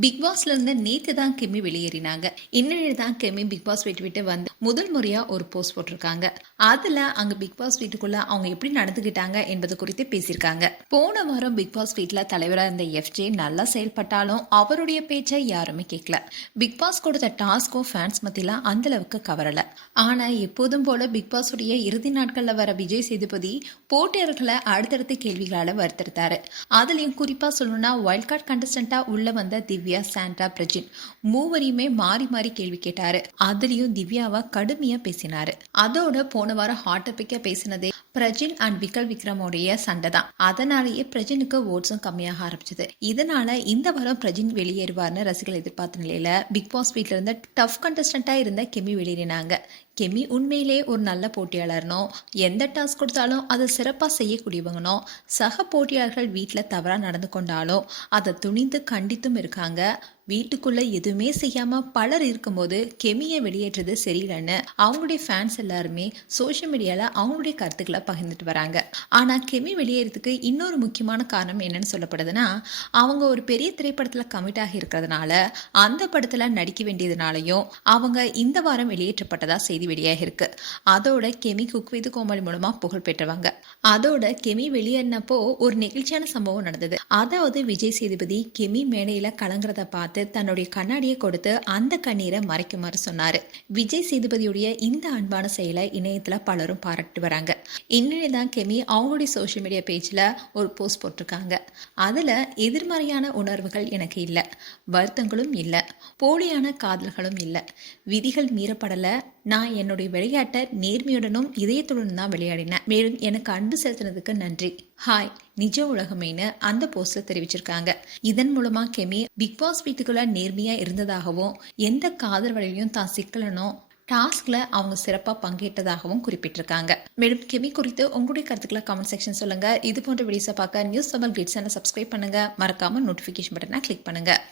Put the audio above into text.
Big பாஸ்ல இருந்து நேத்து தான் கெமி வெளியேறினாங்க. இன்னைக்கு தான் கெமி பிக் பாஸ் விட்டு வந்து முதல் முறையா ஒரு போஸ்ட் போட்டிருக்காங்க. அதுல அங்க பிக் பாஸ் வீட்டுக்குள்ள அவங்க எப்படி நடந்துகிட்டாங்க என்பது குறித்து பேசியிருக்காங்க. போன வாரம் பிக் பாஸ் வீட்டுல தலைவரா இருந்த எஃப்ஜே நல்லா செயல்பட்டாலும் அவருடைய பேச்சை யாருமே கேட்கல. பிக் பாஸ் கொடுத்த டாஸ்கும் ஃபேன்ஸ் மத்தியில அந்த அளவுக்கு கவரல. ஆனா எப்போதும் போல பிக் பாஸ் உடைய இறுதி நாட்கள்ல வர விஜய் சேதுபதி போட்டியாளர்களை அடுத்தடுத்த கேள்விகளால வருத்திருந்தாரு. அதுலயும் குறிப்பா சொல்லணும்னா வைல்ட் கார்டு கண்டஸ்டன்டா உள்ள வந்த திவ்யா, சாண்டா, பிரஜின் மூவரையுமே மாறி மாறி கேள்வி கேட்டாரு. அதுலயும் திவ்யாவா கடுமையா பேசினாரு. அதோட போன வாரம் ஹாட் டாபிக்கா பேசினதே பிரஜின் அண்ட் விக்ரமோடைய சண்டை தான். அதனாலேயே பிரஜினுக்கு ஓட்ஸும் கம்மியாக ஆரம்பிச்சது. இதனால இந்த வாரம் பிரஜின் வெளியேறுவார்னு ரசிகர்கள் எதிர்பார்த்த நிலையில பிக் பாஸ் வீட்ல இருந்த டஃப் கண்டஸ்டன்டா இருந்த கெமி வெளியேறினாங்க. கெமி உண்மையிலே ஒரு நல்ல போட்டியாளர்னோ, எந்த டாஸ்க் கொடுத்தாலும் அதை சிறப்பாக செய்யக்கூடியவங்கனோ, சக போட்டியாளர்கள் வீட்டில் தவறாக நடந்து கொண்டாலும் அதை துணிந்து கண்டித்தும் இருக்காங்க. வீட்டுக்குள்ள எதுவுமே செய்யாம பலர் இருக்கும்போது கெமியை வெளியேற்றது சரியில்லைன்னு அவங்களுடைய ஃபேன்ஸ் எல்லாருமே சோஷியல் மீடியால அவங்களுடைய கருத்துக்களை பகிர்ந்துட்டு வராங்க. ஆனா கெமி வெளியேறதுக்கு இன்னொரு முக்கியமான காரணம் என்னன்னு சொல்லப்படுதுன்னா, அவங்க ஒரு பெரிய திரைப்படத்துல கமிட் ஆகி இருக்கிறதுனால அந்த படத்துல நடிக்க வேண்டியதுனாலையும் அவங்க இந்த வாரம் வெளியேற்றப்பட்டதா செய்தி வெளியாக இருக்கு. அதோட கெமி குக் வித் கோமாளி மூலமா புகழ் பெற்றவங்க. அதோட கெமி வெளியேறினப்போ ஒரு நெகிழ்ச்சியான சம்பவம் நடந்தது. அதாவது விஜய் சேதுபதி கெமி மேடையில கலங்குறத பார்த்து தன்னுடைய கண்ணாடியை கொடுத்து அந்த கண்ணீரை மறைக்குமாறு சொன்னாரு. விஜய் சேதுபதியுடைய இந்த அன்பான செயலை இணையத்துல பலரும் பாராட்டு வராங்க. இன்னைக்குதான் கெமி அவங்களுடைய சோசியல் மீடியா பேஜ்ல ஒரு போஸ்ட் போட்டிருக்காங்க. அதுல எதிர்மறையான உணர்வுகள் எனக்கு இல்ல, வருத்தங்களும் இல்ல, போலியான காதல்களும் இல்ல, விதிகள் மீறப்படல, நான் என்னுடைய விளையாட்டை நேர்மையுடனும் இதயத்துடன் தான் விளையாடினேன். மேலும் எனக்கு அன்பு செலுத்தினதுக்கு நன்றி. ஹாய் நிஜ உலகமேனு அந்த போஸ்ட்ல தெரிவிச்சிருக்காங்க. இதன் மூலமா கெமி பிக் பாஸ் வீட்டுக்குள்ள நேர்மையா இருந்ததாகவும் எந்த காதல் வழியிலையும் தான் சிக்கலனோ டாஸ்க்ல அவங்க சிறப்பா பங்கேற்றதாகவும் குறிப்பிட்டிருக்காங்க. மேலும் கெமி குறித்து உங்களுடைய கருத்துக்களை கமெண்ட் செக்ஷன் சொல்லுங்க. இது போன்ற வீடியோஸை பார்க்க நியூஸ் தமிழ் கிளிட்ஸ் சேனலை சப்ஸ்கிரைப் பண்ணுங்க. மறக்காம நோட்டிபிகேஷன் பட்டனை கிளிக் பண்ணுங்க.